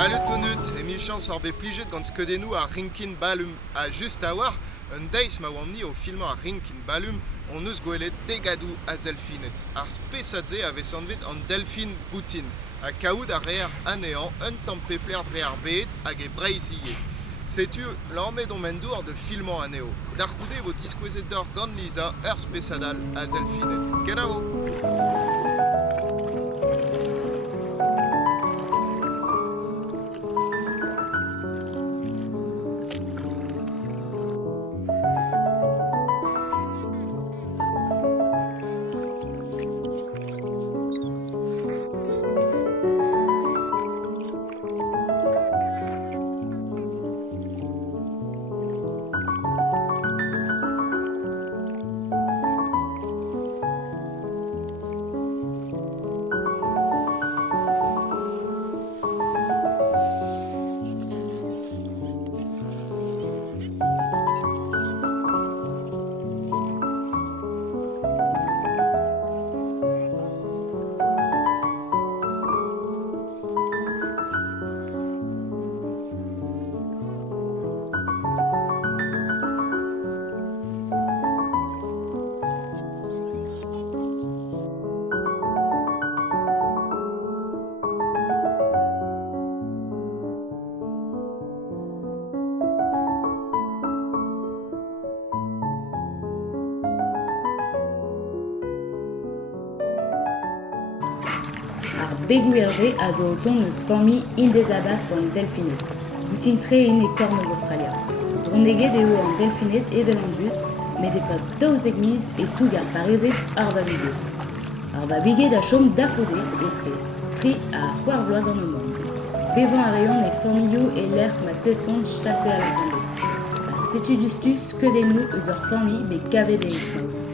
Salut tonut, emichans ar beplijet gant skedennoù ar Rinkin Balum. A just a war, un deiz ma oan ni o filmañ ar Rinkin Balum, on eus gwelet degadou a zelfinet. Ar spesadze a vesanvet an delfin boutin. A kaout a reer anean, un tamm pepler dre ar bet hag e breiziye. Setu l'anmet on mendour de filman aneo. D'ar c'houde vo tiskouezet d'or gant liza ur spesadal a zelfinet. Kenavo! Ar begouerje a zo o tont eus fammi indez abas gant delfinet. Boutin tre en e korn Australia. Dronneget eo an delfinet evel an dud, met e pat daouzek miz e toug ar parezet ar babiget. Ar babiget a chom dafode e tre. Tri a c'hoar vloaz gant o mont. Bevan a reont e famillo e lec'h ma teskant chase a la sambest. A setu dustu skedennoù eus ur fammi bet kavet e etsmaus.